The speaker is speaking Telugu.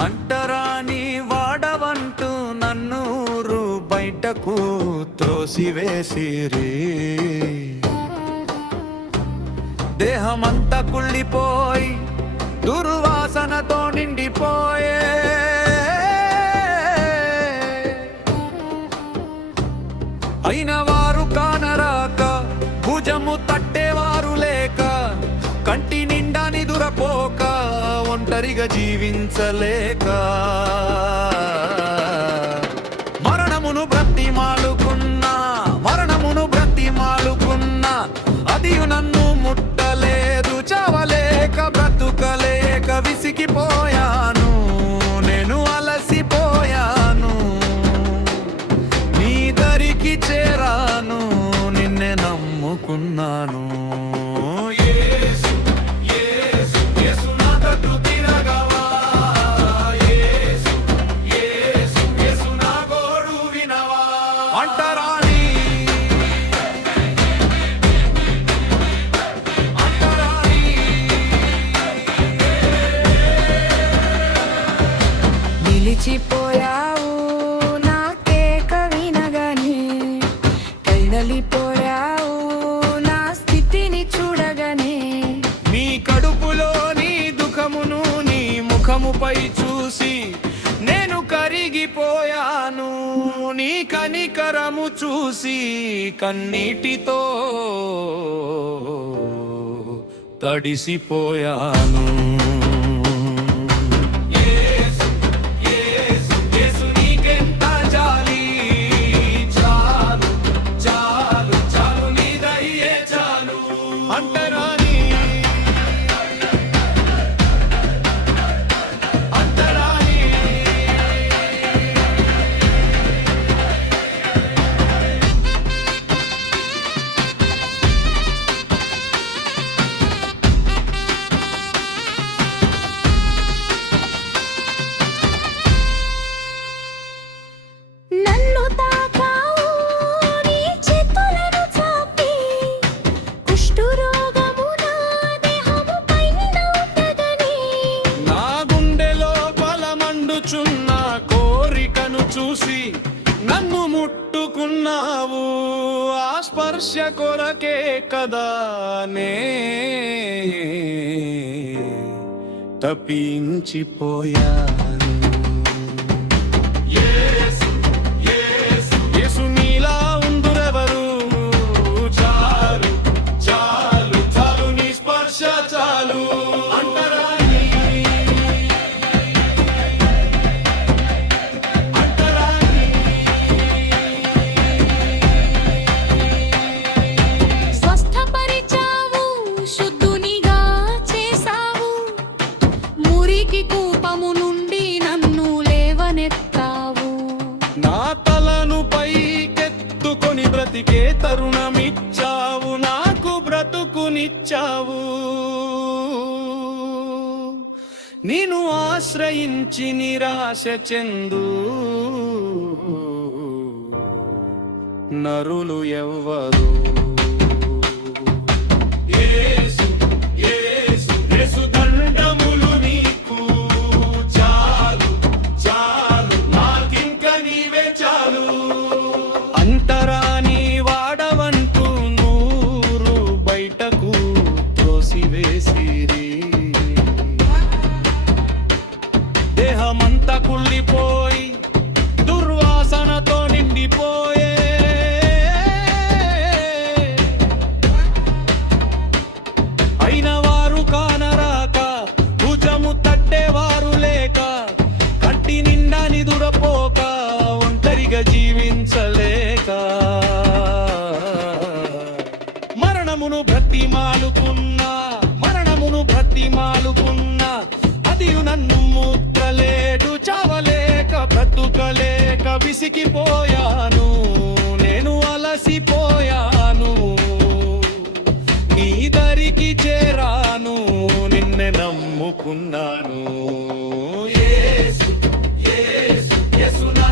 అంటరాని వాడవంటూ నన్ను బయటకు త్రోసివేసిరి. దేహమంతా కుళ్ళిపోయి దుర్వాసనతో నిండిపోయే. అయిన వారు కానరాక భుజము తట్టేవారు లేక సరిగా జీవించలేక కడుపులోని దుఃఖమును నీ ముఖముపై చూసి నేను కరిగిపోయాను. నీ కనికరము చూసి కన్నీటితో తడిసిపోయాను. ముట్టుకున్నావు. ఆ స్పర్శ కొరకే కదా నే. తప్పించిపోయాను. ఇచ్చావు. నేను ఆశ్రయించి నిరాశ చెందు. నరులు ఎవ్వరూ విసికిపోయాను నేను అలసిపోయాను. నీ దరికి చేరాను నిన్నే నమ్ముకున్నాను. ఏసు ఏసు నా